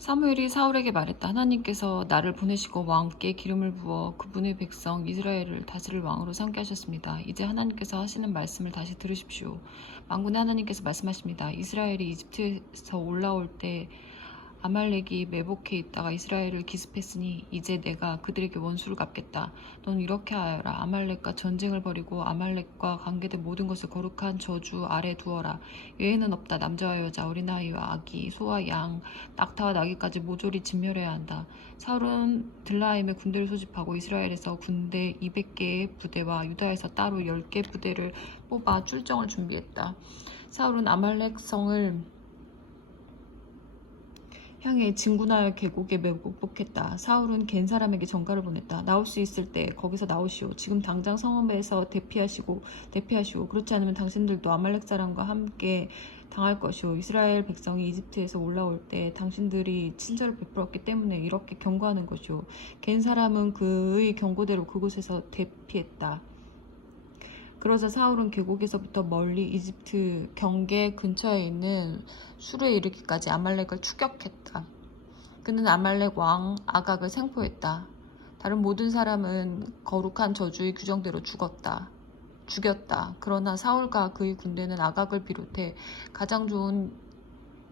사무엘이 사울에게 말했다. 하나님께서 나를 보내시고 왕께 기름을 부어 그분의 백성 이스라엘을 다스릴 왕으로 삼게 하셨습니다. 이제 하나님께서 하시는 말씀을 다시 들으십시오. 만군의 하나님께서 말씀하십니다. 이스라엘이 이집트에서 올라올 때 아말렉이 매복해 있다가 이스라엘을 기습했으니 이제 내가 그들에게 원수를 갚겠다. 넌 이렇게 하여라. 아말렉과 전쟁을 벌이고 아말렉과 관계된 모든 것을 거룩한 저주 아래 두어라. 예외는 없다. 남자와 여자, 어린아이와 아기, 소와 양, 낙타와 나귀까지 모조리 진멸해야 한다. 사울은 들라임에 군대를 소집하고 이스라엘에서 군대 200개의 부대와 유다에서 따로 10개 부대를 뽑아 출정을 준비했다. 사울은 아말렉 성을 향해 진군하여 계곡에 매복했다. 사울은 겐 사람에게 전가를 보냈다. 나올 수 있을 때 거기서 나오시오. 지금 당장 성읍에서 대피하시오. 그렇지 않으면 당신들도 아말렉 사람과 함께 당할 것이오. 이스라엘 백성이 이집트에서 올라올 때 당신들이 친절을 베풀었기 때문에 이렇게 경고하는 것이오. 겐 사람은 그의 경고대로 그곳에서 대피했다. 그러자 사울은 계곡에서부터 멀리 이집트 경계 근처에 있는 술에 이르기까지 아말렉을 추격했다. 그는 아말렉 왕 아각을 생포했다. 다른 모든 사람은 거룩한 저주의 규정대로 죽였다. 그러나 사울과 그의 군대는 아각을 비롯해 가장 좋은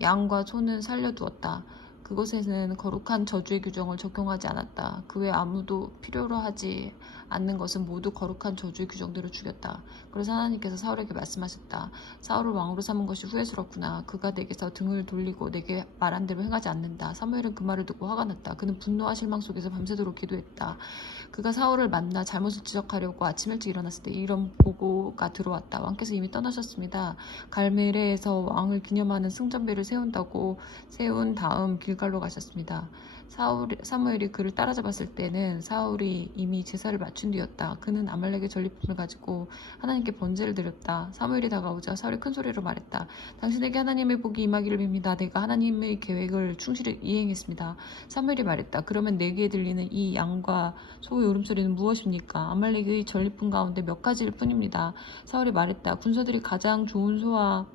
양과 소는 살려두었다. 그곳에는 거룩한 저주의 규정을 적용하지 않았다. 그 외 아무도 필요로 하지 않는 것은 모두 거룩한 저주의 규정대로 죽였다. 그래서 하나님께서 사울에게 말씀하셨다. 사울을 왕으로 삼은 것이 후회스럽구나. 그가 내게서 등을 돌리고 내게 말한 대로 행하지 않는다. 사무엘은 그 말을 듣고 화가 났다. 그는 분노와 실망 속에서 밤새도록 기도했다. 그가 사울을 만나 잘못을 지적하려고 아침 일찍 일어났을 때 이런 보고가 들어왔다. 왕께서 이미 떠나셨습니다. 갈멜에서 왕을 기념하는 승전배를 세운 다음 길갈로 가셨습니다. 사무엘이 그를 따라잡았을 때는 사울이 이미 제사를 마친 뒤였다. 그는 아말렉의 전리품을 가지고 하나님께 번제를 드렸다. 사무엘이 다가오자 사울이 큰 소리로 말했다. 당신에게 하나님의 복이 임하기를 빕니다. 내가 하나님의 계획을 충실히 이행했습니다. 사무엘이 말했다. 그러면 내게 들리는 이 양과 소의 울음소리는 무엇입니까? 아말렉의 전리품 가운데 몇 가지일 뿐입니다. 사울이 말했다. 군사들이 가장 좋은 소와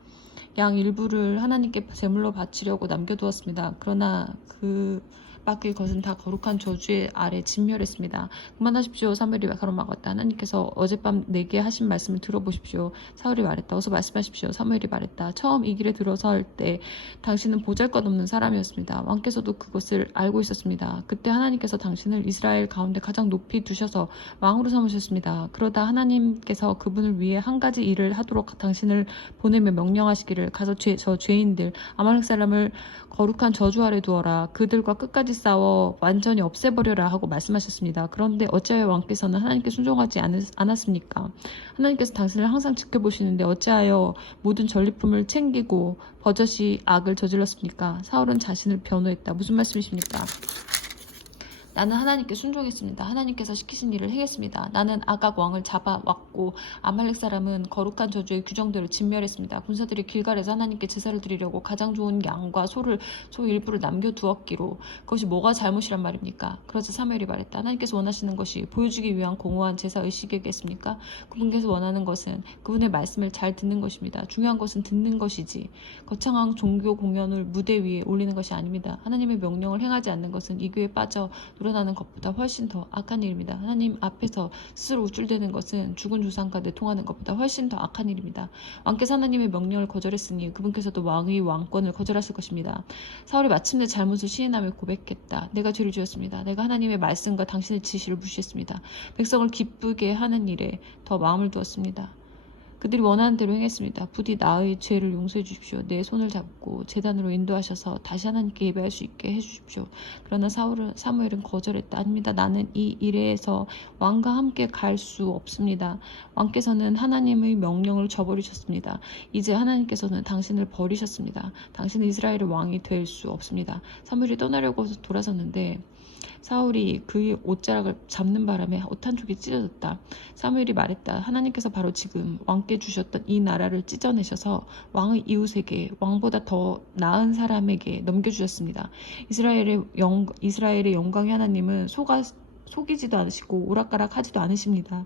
양 일부를 하나님께 제물로 바치려고 남겨두었습니다. 그러나 그 밖의 것은 다 거룩한 저주의 아래 진멸했습니다. 그만하십시오. 사무엘이 가로막았다. 하나님께서 어젯밤 내게 하신 말씀을 들어보십시오. 사울이 말했다. 어서 말씀하십시오. 사무엘이 말했다. 처음 이 길에 들어설 때 당신은 보잘것없는 사람이었습니다. 왕께서도 그것을 알고 있었습니다. 그때 하나님께서 당신을 이스라엘 가운데 가장 높이 두셔서 왕으로 삼으셨습니다. 그러다 하나님께서 그분을 위해 한 가지 일을 하도록 당신을 보내며 명령하시기를 가서 저 죄인들 아말렉 사람을 거룩한 저주 아래 두어라. 그들과 끝까지 싸워 완전히 없애버려라 하고 말씀하셨습니다. 그런데 어찌하여 왕께서는 하나님께 순종하지 않았습니까? 하나님께서 당신을 항상 지켜보시는데 어찌하여 모든 전리품을 챙기고 버젓이 악을 저질렀습니까? 사울은 자신을 변호했다. 무슨 말씀이십니까? 나는 하나님께 순종했습니다. 하나님께서 시키신 일을 행했습니다. 나는 아각 왕을 잡아왔고 아말렉 사람은 거룩한 저주의 규정대로 진멸했습니다. 군사들이 길갈에서 하나님께 제사를 드리려고 가장 좋은 양과 소 일부를 남겨두었기로 그것이 뭐가 잘못이란 말입니까? 그러자 사무엘이 말했다. 하나님께서 원하시는 것이 보여주기 위한 공허한 제사 의식이겠습니까? 그분께서 원하는 것은 그분의 말씀을 잘 듣는 것입니다. 중요한 것은 듣는 것이지 거창한 종교 공연을 무대 위에 올리는 것이 아닙니다. 하나님의 명령을 행하지 않는 것은 이교에 빠져 우러나는 것보다 훨씬 더 악한 일입니다. 하나님 앞에서 스스로 우쭐대는 것은 죽은 조상과 내통하는 것보다 훨씬 더 악한 일입니다. 왕께서 하나님의 명령을 거절했으니 그분께서도 왕의 왕권을 거절하실 것입니다. 사울이 마침내 잘못을 시인하며 고백했다. 내가 죄를 지었습니다. 내가 하나님의 말씀과 당신의 지시를 무시했습니다. 백성을 기쁘게 하는 일에 더 마음을 두었습니다. 그들이 원하는 대로 행했습니다. 부디 나의 죄를 용서해 주십시오. 내 손을 잡고 제단으로 인도하셔서 다시 하나님께 예배할 수 있게 해주십시오. 그러나 사무엘은 거절했다. 아닙니다. 나는 이 일에서 왕과 함께 갈 수 없습니다. 왕께서는 하나님의 명령을 저버리셨습니다. 이제 하나님께서는 당신을 버리셨습니다. 당신은 이스라엘의 왕이 될 수 없습니다. 사무엘이 떠나려고 돌아섰는데 사울이 그의 옷자락을 잡는 바람에 옷 한쪽이 찢어졌다. 사무엘이 말했다. 하나님께서 바로 지금 왕께 주셨던 이 나라를 찢어내셔서 왕의 이웃에게 왕보다 더 나은 사람에게 넘겨주셨습니다. 이스라엘의 영광의 하나님은 속이지도 않으시고 오락가락하지도 않으십니다.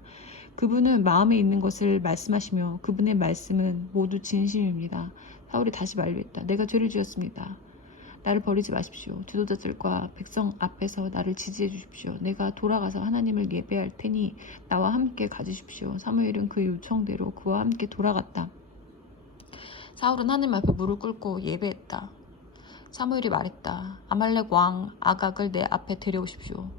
그분은 마음에 있는 것을 말씀하시며 그분의 말씀은 모두 진심입니다. 사울이 다시 만류했다. 내가 죄를 지었습니다. 나를 버리지 마십시오. 지도자들과 백성 앞에서 나를 지지해 주십시오. 내가 돌아가서 하나님을 예배할 테니 나와 함께 가주십시오. 사무엘은 그 요청대로 그와 함께 돌아갔다. 사울은 하나님 앞에 무릎 꿇고 예배했다. 사무엘이 말했다. 아말렉 왕 아각을 내 앞에 데려오십시오.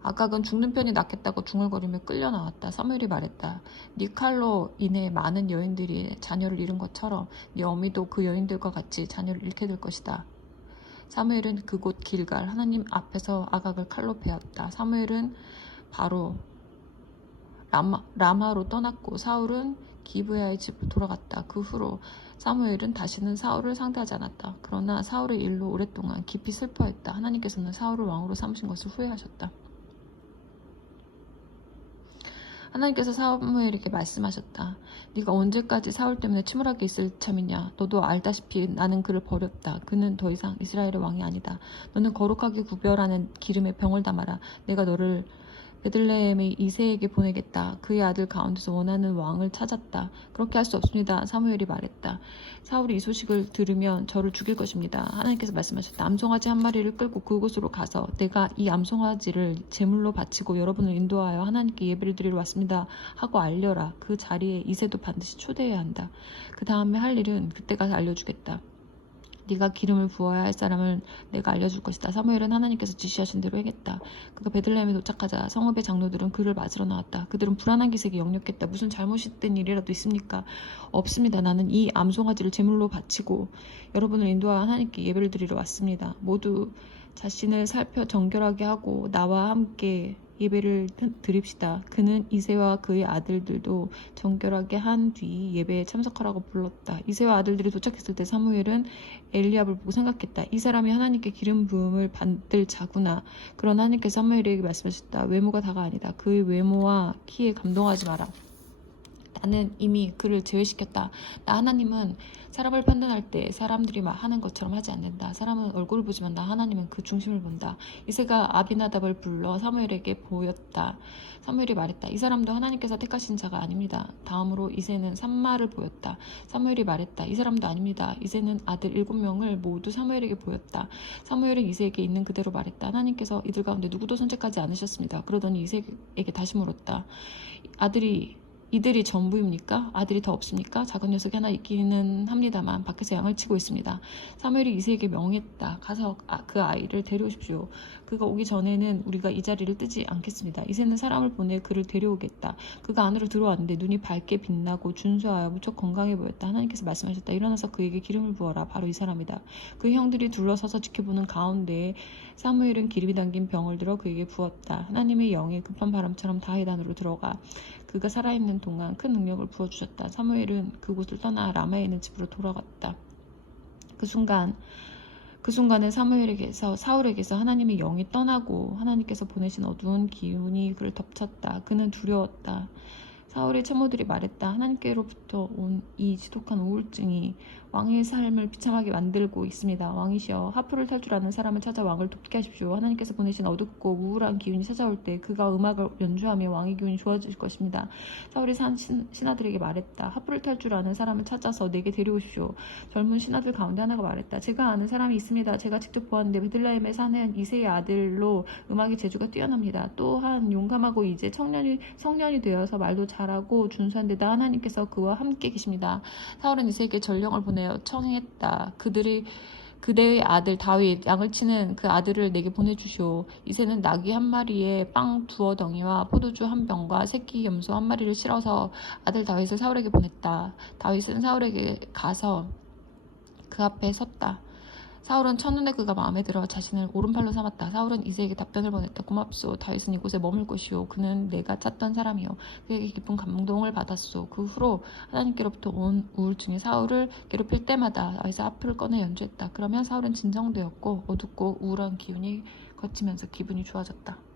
아각은 죽는 편이 낫겠다고 중얼거리며 끌려 나왔다. 사무엘이 말했다. 네 칼로 인해 많은 여인들이 자녀를 잃은 것처럼 네 어미도 그 여인들과 같이 자녀를 잃게 될 것이다. 사무엘은 그곳 길갈 하나님 앞에서 아각을 칼로 베었다. 사무엘은 바로 라마로 떠났고 사울은 기브야의 집으로 돌아갔다. 그 후로 사무엘은 다시는 사울을 상대하지 않았다. 그러나 사울의 일로 오랫동안 깊이 슬퍼했다. 하나님께서는 사울을 왕으로 삼으신 것을 후회하셨다. 하나님께서 사무엘에게 말씀하셨다. 네가 언제까지 사울 때문에 침울하게 있을 참이냐. 너도 알다시피 나는 그를 버렸다. 그는 더 이상 이스라엘의 왕이 아니다. 너는 거룩하게 구별하는 기름에 병을 담아라. 내가 너를 베들레헴의 이새에게 보내겠다. 그의 아들 가운데서 원하는 왕을 찾았다. 그렇게 할 수 없습니다. 사무엘이 말했다. 사울이 이 소식을 들으면 저를 죽일 것입니다. 하나님께서 말씀하셨다. 암송아지 한 마리를 끌고 그곳으로 가서 내가 이 암송아지를 제물로 바치고 여러분을 인도하여 하나님께 예배를 드리러 왔습니다. 하고 알려라. 그 자리에 이새도 반드시 초대해야 한다. 그 다음에 할 일은 그때 가서 알려주겠다. 네가 기름을 부어야 할 사람을 내가 알려줄 것이다. 사무엘은 하나님께서 지시하신 대로 행했다. 그가 베들레헴에 도착하자 성읍의 장로들은 그를 맞으러 나왔다. 그들은 불안한 기색이 역력했다. 무슨 잘못된 일이라도 있습니까? 없습니다. 나는 이 암송아지를 제물로 바치고 여러분을 인도하여 하나님께 예배를 드리러 왔습니다. 모두 자신을 살펴 정결하게 하고 나와 함께 예배를 드립시다. 그는 이새와 그의 아들들도 정결하게 한 뒤 예배에 참석하라고 불렀다. 이새와 아들들이 도착했을 때 사무엘은 엘리압을 보고 생각했다. 이 사람이 하나님께 기름 부음을 받을 자구나. 그러나 하나님께서 사무엘에게 말씀하셨다. 외모가 다가 아니다. 그의 외모와 키에 감동하지 마라. 나는 이미 그를 제외시켰다. 나 하나님은 사람을 판단할 때 사람들이 하는 것처럼 하지 않는다. 사람은 얼굴을 보지만 나 하나님은 그 중심을 본다. 이새가 아비나답을 불러 사무엘에게 보였다. 사무엘이 말했다. 이 사람도 하나님께서 택하신 자가 아닙니다. 다음으로 이새는 산마를 보였다. 사무엘이 말했다. 이 사람도 아닙니다. 이새는 아들 7명을 모두 사무엘에게 보였다. 사무엘은 이새에게 있는 그대로 말했다. 하나님께서 이들 가운데 누구도 선택하지 않으셨습니다. 그러더니 이새에게 다시 물었다. 이들이 전부입니까? 아들이 더 없습니까? 작은 녀석이 하나 있기는 합니다만 밖에서 양을 치고 있습니다. 사무엘이 이새에게 명했다. 가서 그 아이를 데려오십시오. 그가 오기 전에는 우리가 이 자리를 뜨지 않겠습니다. 이새는 사람을 보내 그를 데려오겠다. 그가 안으로 들어왔는데 눈이 밝게 빛나고 준수하여 무척 건강해 보였다. 하나님께서 말씀하셨다. 일어나서 그에게 기름을 부어라. 바로 이 사람이다. 그의 형들이 둘러서서 지켜보는 가운데 사무엘은 기름이 담긴 병을 들어 그에게 부었다. 하나님의 영이 급한 바람처럼 다윗 안으로 들어가 그가 살아있는 동안 큰 능력을 부어주셨다. 사무엘은 그곳을 떠나 라마에 있는 집으로 돌아갔다. 그 순간에 사울에게서 하나님의 영이 떠나고 하나님께서 보내신 어두운 기운이 그를 덮쳤다. 그는 두려웠다. 사울의 참모들이 말했다. 하나님께로부터 온 이 지독한 우울증이 왕의 삶을 비참하게 만들고 있습니다. 왕이시여, 하프를 탈 줄 아는 사람을 찾아 왕을 돕게 하십시오. 하나님께서 보내신 어둡고 우울한 기운이 찾아올 때 그가 음악을 연주하며 왕의 기운이 좋아질 것입니다. 사울이 신하들에게 말했다. 하프를 탈 줄 아는 사람을 찾아서 내게 데려오십시오. 젊은 신하들 가운데 하나가 말했다. 제가 아는 사람이 있습니다. 제가 직접 보았는데 베들레헴에 사는 이새의 아들로 음악의 재주가 뛰어납니다. 또한 용감하고 이제 성년이 되어서 말도 잘하고 준수한 데다 하나님께서 그와 함께 계십니다. 사울은 이새에게 전령을 보내어 청했다. 그대의 아들 다윗, 양을 치는 그 아들을 내게 보내주시오. 이새는 나귀 한 마리에 빵 2어덩이와 포도주 한 병과 새끼 염소 한 마리를 실어서 아들 다윗을 사울에게 보냈다. 다윗은 사울에게 가서 그 앞에 섰다. 사울은 첫눈에 그가 마음에 들어 자신을 오른팔로 삼았다. 사울은 이새에게 답변을 보냈다. 고맙소. 다윗은 이곳에 머물 것이오. 그는 내가 찾던 사람이요. 그에게 깊은 감동을 받았소. 그 후로 하나님께로부터 온 우울증이 사울을 괴롭힐 때마다 다윗의 하프를 꺼내 연주했다. 그러면 사울은 진정되었고 어둡고 우울한 기운이 걷히면서 기분이 좋아졌다.